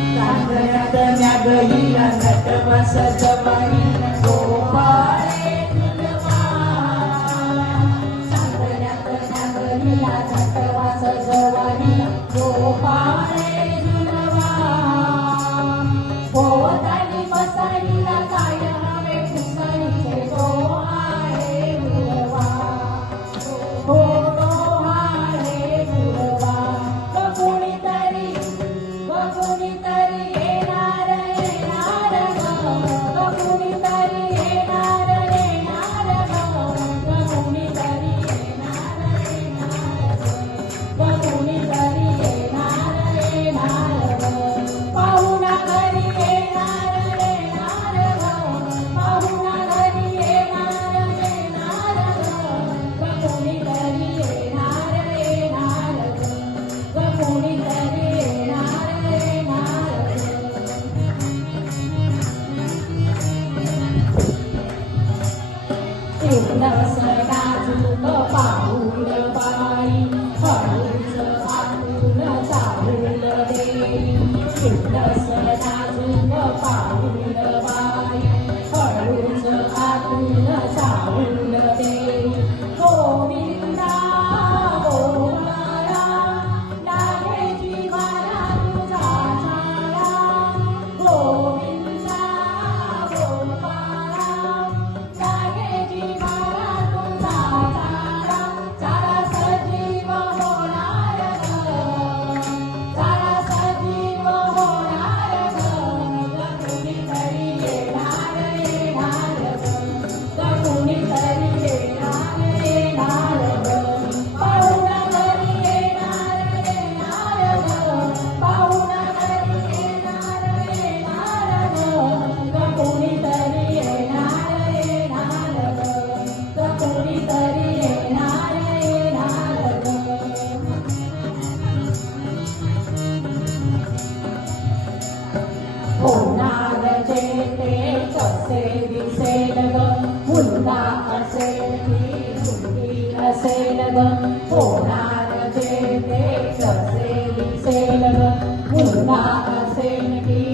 चांदण्यात न्यागईला नटवा सजवाई गोपाळे झुलवा चांदण्यात न्यागईला नटवा सजवाई गोपाळे झुलवा पोवताली बसाईला काय हवे कुसळीचे तो आहे झुलवा हो तो आहे झुलवा कोणीतरी येणार येणार कोणीतरी येणार येणार कोणीतरी येणार येणार कोणीतरी येणार येणार पाहुणा घरी येणार येणार पाहुणा घरी येणार येणार कोणीतरी येणार येणार कोणीतरी येणार येणार सडा झुक पाऊल बाई हळूच आतून चालूल देई सडा झुक पाऊल बाई हळूच आतून चालूल देई गोविंदा गोपाळा लागे जीवाला तुझा छाया गोविंदा गोपाळा लागे जीवाला तुझा छाया सारा सजीव होणार सारा सजीव होणार कोणीतरी येणार येणार कोणीतरी येणार येणार पाहुणा घरी येणार येणार पाहुणा घरी येणार येणार कोणीतरी येणार येणार कोणीतरी येणार येणार होणार जे ते कसे दिसेल ग मुलगा असेल की मुलगी असेल ग होणार जे ते कसे दिसेल ग मुलगा असेल की